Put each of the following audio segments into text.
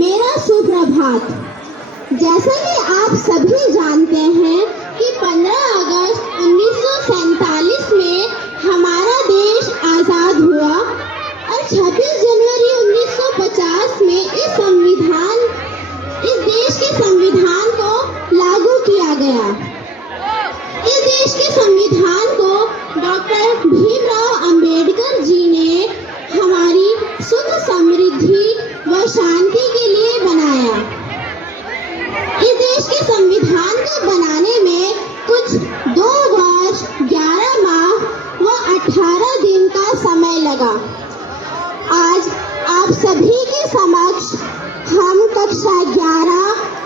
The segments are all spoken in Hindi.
मेरा सुप्रभात। जैसा कि आप सभी जानते हैं कि 15 अगस्त 1947 में हमारा देश आज़ाद हुआ और 26 जनवरी 1950 में इस देश के संविधान को लागू किया गया। इस देश के संविधान को डॉक्टर भीमराव अंबेडकर जी ने हमारी सुख समृद्धि व शांति के लिए बनाया। इस देश के संविधान को बनाने में कुछ 2 वर्ष 11 माह व 18 दिन का समय लगा। आज आप सभी के समक्ष हम कक्षा 11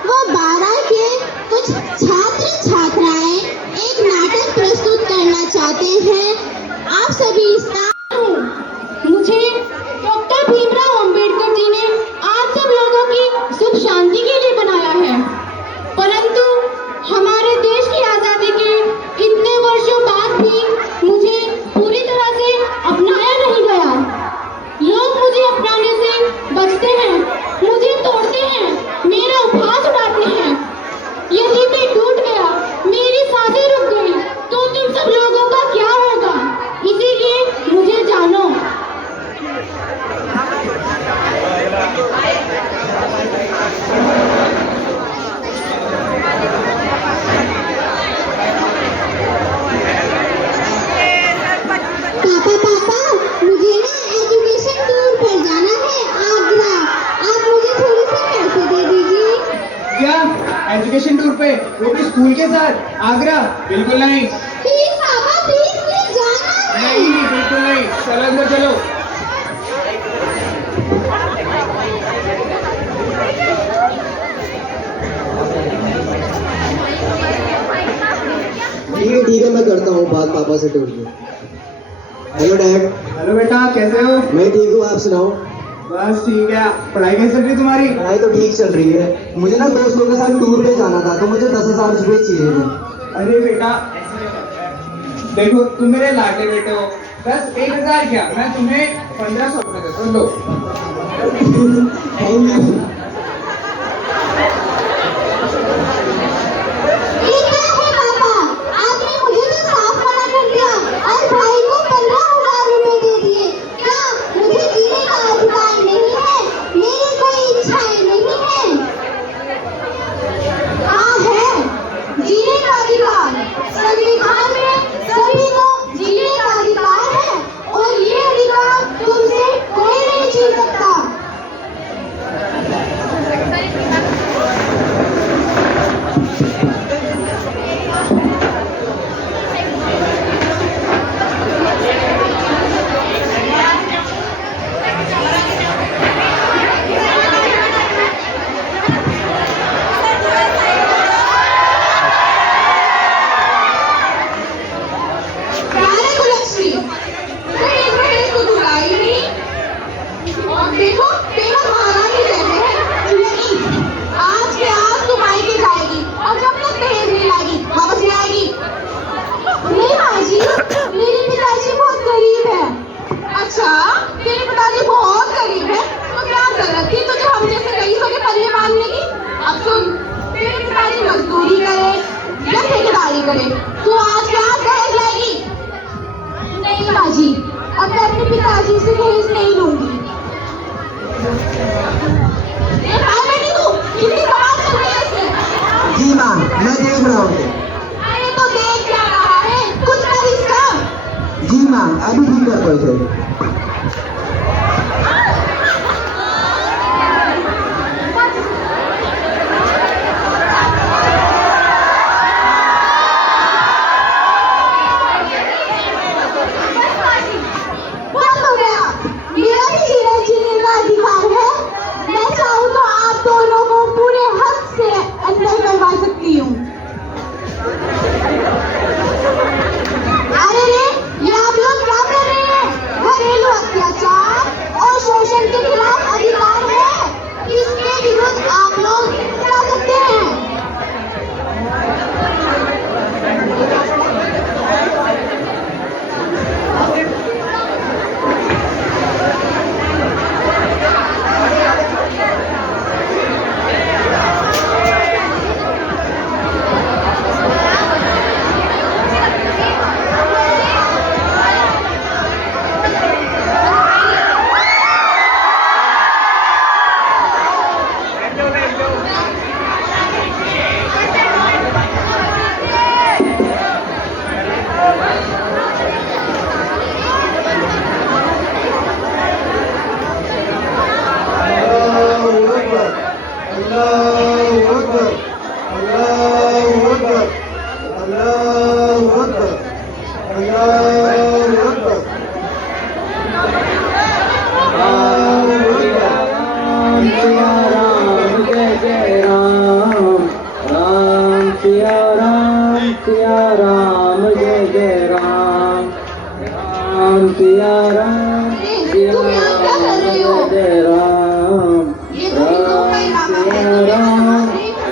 व 12 के कुछ छात्र छात्राएं एक नाटक प्रस्तुत करना चाहते हैं। आप सभी मुझे डॉक्टर भीमराव अंबेडकर जी ने आप सब लोगों की सुख शांति के लिए बनाया है, परंतु हमारे देश की आजादी के इतने वर्षों बाद भी मुझे पूरी तरह से अपनाया नहीं गया। लोग मुझे अपनाने से बचते हैं, मुझे तोड़ते हैं, मेरा उपहास उड़ाते हैं। यदि मैं टूट गया, मेरी सांसें रुक गई, तो तुम सब लोगों का क्या होगा? इसीलिए मुझे जानो। पापा, मुझे ना एजुकेशन टूर पर जाना है आगरा। आप मुझे थोड़े से पैसे दे दीजिए। क्या एजुकेशन टूर पे, वो भी स्कूल के साथ? आगरा? बिल्कुल नहीं। प्लीज पापा, प्लीज जाना है। नहीं, बिल्कुल नहीं। चलो अंदर चलो। ठीक है, मैं करता हूँ बात पापा से टूर की। Hello dad. हेलो बेटा, कैसे हो? मैं ठीक हूँ, आप सुनाओ। बस ठीक है। पढ़ाई कैसे चल रही है तुम्हारी? पढ़ाई तो ठीक चल रही है। मुझे ना दोस्तों के साथ टूर पे जाना था, तो मुझे 10,000 रुपये चाहिए थे। अरे बेटा, देखो तुम मेरे लाडले बेटे हो। बस 1,000 क्या, मैं तुम्हें 1,500 रुपये देता हूँ। लो। Thank you. ये क्या है पापा? आपने मुझे तो साफ मना कर दिया और भाई को 15,000 रुपए दे दिए। क्या मुझे जीने का अधिकार नहीं है? मेरी कोई इच्छाएं नहीं है? हाँ है, जीने का अधिकार। संविधान में सभी को जीने का अधिकार है और ये अधिकार तुमसे कोई नहीं छीन सकता। देखो तेरा महारानी कहते हैं नहीं, आज के आज तुम आई के जाएगी और जब तक दहेज नहीं लाएगी वापस नहीं आएगी। नहीं माँ जी, मेरे पिताजी बहुत गरीब है। अच्छा, तेरे पिताजी बहुत गरीब है तो क्या जरूरत थी तुझे हम जैसे रईसों के पल्ले मारने की? अब सुन, तेरे पिताजी मजदूरी करे या ठेकेदारी करे, तू आज के आज दहेज लाएगी? नहीं माँ जी, अब मैं अपने पिताजी से दहेज नहीं लूंगी। जी मैम, मैं देख रहा हूँ। अरे तो देख क्या रहा है, कुछ कर इसका। जी मैम, अभी ठीक कर पाए। बहुत हो गया, मेरा भी सिया राम जय जय राम, राम सिया राम जय जय राम, राम सिया राम तुम यहाँ क्या कर रहे हो? जय राम, ये तो हिंदुओं का इलाका है।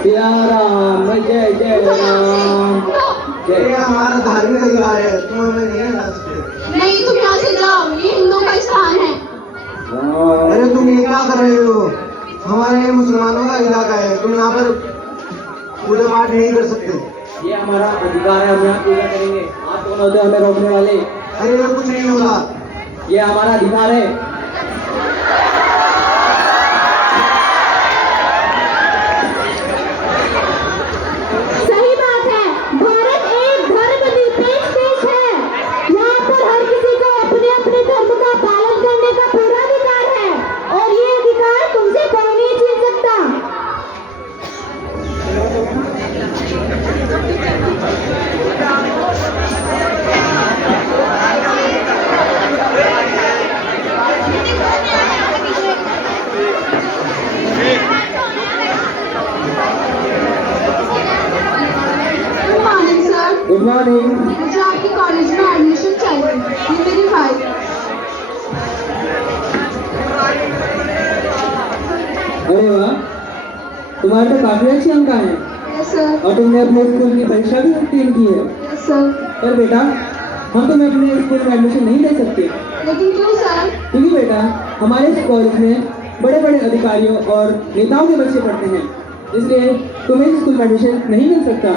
सिया राम जय जय राम। ये हमारा धार्मिक अधिकार है, तुम हमें नहीं हटा सकते। नहीं, तुम यहाँ से जाओ, ये हिंदुओं का स्थान है। अरे तुम ये क्या कर रहे हो? हमारे मुसलमानों का इलाका है, तुम यहाँ पर पूजा पाठ नहीं कर सकते। ये हमारा अधिकार है, हम यहाँ पूजा करेंगे। आप कौन होते हो हमें रोकने वाले? अरे ये कुछ नहीं होगा। ये हमारा अधिकार है। सही बात है, भारत एक धर्म निरपेक्ष देश है। यहाँ पर हर किसी को अपने अपने धर्म का पालन करने का पूरा अधिकार है और ये अधिकार तुमसे कोई नहीं छीन सकता। Good morning sir, good morning. मुझे आपके कॉलेज में एडमिशन चाहिए। ये मेरी फाइल। अरे वाह, तुम्हारे तो काफी अच्छे अंक आए हैं यस सर, और तुमने अपने स्कूल की परीक्षा भी उत्तीर्ण की है। Yes sir. पर बेटा, हम तुम्हें अपने स्कूल में एडमिशन नहीं दे सकते, लेकिन क्यों सर? क्योंकि बेटा हमारे इस कॉलेज में बड़े बड़े अधिकारियों और नेताओं के बच्चे पढ़ते हैं, इसलिए तुम्हें इस स्कूल में एडमिशन नहीं मिल सकता।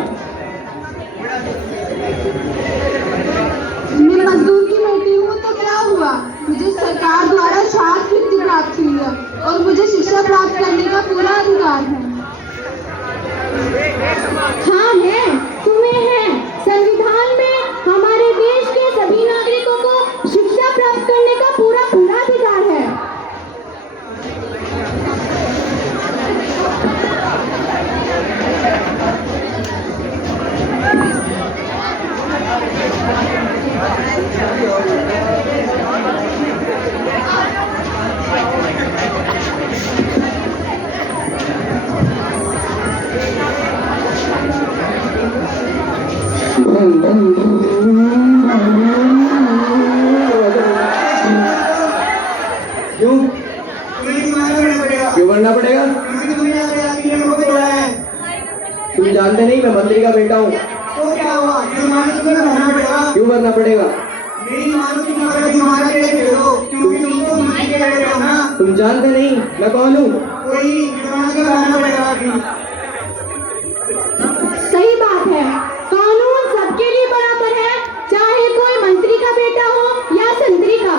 मैं मजदूर की बेटी हूँ तो क्या हुआ? मुझे सरकार द्वारा छात्रवृत्ति प्राप्त हुई है और मुझे शिक्षा प्राप्त करने का पूरा अधिकार है। हाँ है, तुम्हें है। संविधान में हमारे देश के सभी नागरिकों को शिक्षा प्राप्त करने का पूरा अधिकार है। क्यों क्यों करना पड़ेगा? तुम जानते नहीं मैं मंत्री का बेटा हूँ। तो क्या हुआ? क्यों करना पड़ेगा? तुम जानते नहीं मैं कौन हूँ? सही बात है, कानून सबके लिए बराबर है, चाहे कोई मंत्री का बेटा हो या संतरी का।